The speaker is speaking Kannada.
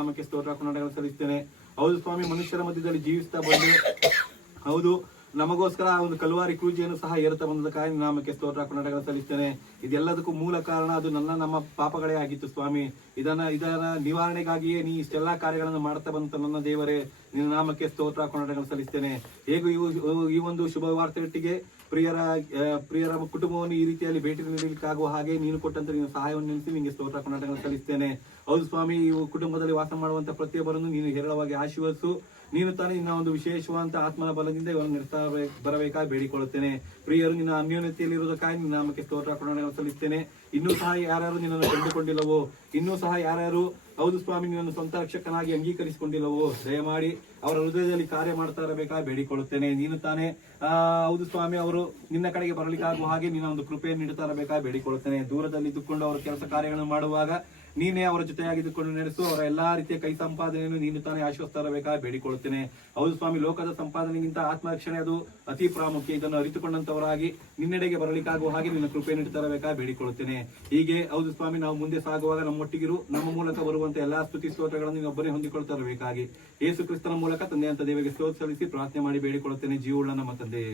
ನಾಮಕ್ಕೆ ಸ್ತೋತ್ರ ಕೊಂಡಾಟಗಳನ್ನು ಸಲ್ಲಿಸ್ತೇನೆ. ಹೌದು ಸ್ವಾಮಿ, ಮನುಷ್ಯರ ಮಧ್ಯದಲ್ಲಿ ಜೀವಿಸ್ತಾ ಬಂದು ಹೌದು ನಮಗೋಸ್ಕರ ಒಂದು ಕಲ್ವಾರಿ ಕ್ರೂಜಿಯನ್ನು ಸಹ ಏರುತ್ತಾ ಬಂದದಕ್ಕಾಗಿ ನಾಮಕ್ಕೆ ಸ್ತೋತ್ರ ಕೊಂಡಾಟಗಳನ್ನು ಸಲ್ಲಿಸ್ತೇನೆ. ಇದೆಲ್ಲದಕ್ಕೂ ಮೂಲ ಕಾರಣ ಅದು ನಮ್ಮ ಪಾಪಗಳೇ ಆಗಿತ್ತು ಸ್ವಾಮಿ. ಇದರ ನಿವಾರಣೆಗಾಗಿಯೇ ನೀ ಇಷ್ಟೆಲ್ಲಾ ಕಾರ್ಯಗಳನ್ನು ಮಾಡ್ತಾ ಬಂತ ನನ್ನ ದೇವರೇ, ನಿನ್ನ ನಾಮಕ್ಕೆ ಸ್ತೋತ್ರ ಕೊಂಡಾಟಗಳನ್ನು ಸಲ್ಲಿಸ್ತೇನೆ. ಹೇಗೂ ಈ ಒಂದು ಶುಭ ವಾರ್ತೆಯೊಟ್ಟಿಗೆ ಪ್ರಿಯರ ಕುಟುಂಬವನ್ನು ಈ ರೀತಿಯಲ್ಲಿ ಭೇಟಿ ನೀಡಲಿಕ್ಕಾಗುವ ಹಾಗೆ ನೀನು ಕೊಟ್ಟಂತ ನೀನು ಸಹಾಯವನ್ನು ನೆನೆಸಿ ನಿಮಗೆ ಸ್ತೋತ್ರ ಕೊಂಡಾಟಗಳನ್ನು ಸಲ್ಲಿಸ್ತೇನೆ. ಹೌದು ಸ್ವಾಮಿ, ಈ ಕುಟುಂಬದಲ್ಲಿ ವಾಸ ಮಾಡುವಂತ ಪ್ರತಿಯೊಬ್ಬರನ್ನು ನೀನು ಹೇರಳವಾಗಿ ಆಶೀರ್ವದಿಸು. ನೀನು ತಾನೇ ನಿನ್ನ ಒಂದು ವಿಶೇಷವಾದಂತ ಆತ್ಮನ ಬಲದಿಂದ ಇವರನ್ನು ನಿರ್ತಾ ಬರಬೇಕಾಗಿ ಬೇಡಿಕೊಳ್ಳುತ್ತೇನೆ. ಪ್ರಿಯರು ನಿನ್ನ ಅನ್ಯೋನ್ಯತೆಯಲ್ಲಿ ಇರುವುದಕ್ಕಾಗಿ ನಿನ್ನ ನಾಮಕ್ಕೆ ಸ್ತೋತ್ರ ಕೊಂಡಾಟಗಳನ್ನು ಸಲ್ಲಿಸ್ತೇನೆ. ಇನ್ನೂ ಸಹ ಯಾರ್ಯಾರು ನಿನ್ನನ್ನು ಕಂಡುಕೊಂಡಿಲ್ಲವೋ, ಇನ್ನೂ ಸಹ ಯಾರ್ಯಾರು ಹೌದು ಸ್ವಾಮಿ ನಿನ್ನನ್ನು ಸ್ವಂತ ರಕ್ಷಕನಾಗಿ ಅಂಗೀಕರಿಸಿಕೊಂಡಿಲ್ಲವೋ, ದಯಮಾಡಿ ಅವರ ಹೃದಯದಲ್ಲಿ ಕಾರ್ಯ ಮಾಡ್ತಾ ಇರಬೇಕಾಗಿ ಬೇಡಿಕೊಳ್ಳುತ್ತೇನೆ. ನೀನು ತಾನೇ ಹೌದು ಸ್ವಾಮಿ, ಅವರು ನಿನ್ನ ಕಡೆಗೆ ಬರಲಿಕ್ಕಾಗುವ ಹಾಗೆ ನಿನ್ನ ಒಂದು ಕೃಪೆಯನ್ನು ನೀಡುತ್ತಾ ಇರಬೇಕಾಗಿ ಬೇಡಿಕೊಳ್ಳುತ್ತೇನೆ. ದೂರದಲ್ಲಿ ಇದ್ದುಕೊಂಡು ಅವರ ಕೆಲಸ ಕಾರ್ಯಗಳನ್ನು ಮಾಡುವಾಗ ನೀನೇ ಅವರ ಜೊತೆಯಾಗಿದ್ದುಕೊಂಡು ನಡೆಸು. ಅವರ ಎಲ್ಲಾ ರೀತಿಯ ಕೈ ಸಂಪಾದನೆಯನ್ನು ನೀನು ತಾನೇ ಆಶ್ವಸ್ತಾ ಇರಬೇಕಾಗಿ ಬೇಡಿಕೊಳ್ಳುತ್ತೇನೆ. ಹೌದು ಸ್ವಾಮಿ, ಲೋಕದ ಸಂಪಾದನೆಗಿಂತ ಆತ್ಮರಕ್ಷಣೆ ಅದು ಅತಿ ಪ್ರಾಮುಖ್ಯ. ಇದನ್ನು ಅರಿತುಕೊಂಡಂತವರಾಗಿ ನಿನ್ನೆಡೆಗೆ ಬರಲಿಕ್ಕಾಗುವ ಹಾಗೆ ನಿನ್ನ ಕೃಪೆ ನೀಡುತ್ತಾ ಇರಬೇಕಾಗಿ ಬೇಡಿಕೊಳ್ಳುತ್ತೇನೆ. ಹೀಗೆ ಹೌದು ಸ್ವಾಮಿ, ನಾವು ಮುಂದೆ ಸಾಗುವಾಗ ನಮ್ಮೊಟ್ಟಿಗಿರು, ನಮ್ಮ ಮೂಲಕ ಬರುವಂತ ಎಲ್ಲಾ ಸ್ತುತಿ ಸ್ತೋತ್ರಗಳನ್ನು ನೀನು ಒಬ್ಬರೇ ಹೊಂದಿಕೊಳ್ತಾ ಇರಬೇಕಾಗಿ ಯೇಸು ಕ್ರಿಸ್ತನ ಮೂಲಕ ತಂದೆ ಅಂತ ದೇವರಿಗೆ ಸ್ತೋತ್ರ ಸಲ್ಲಿಸಿ ಪ್ರಾರ್ಥನೆ ಮಾಡಿ ಬೇಡಿಕೊಳ್ಳುತ್ತೇನೆ. ಜೀವವುಳ್ಳ ನಮ್ಮ ತಂದೆ.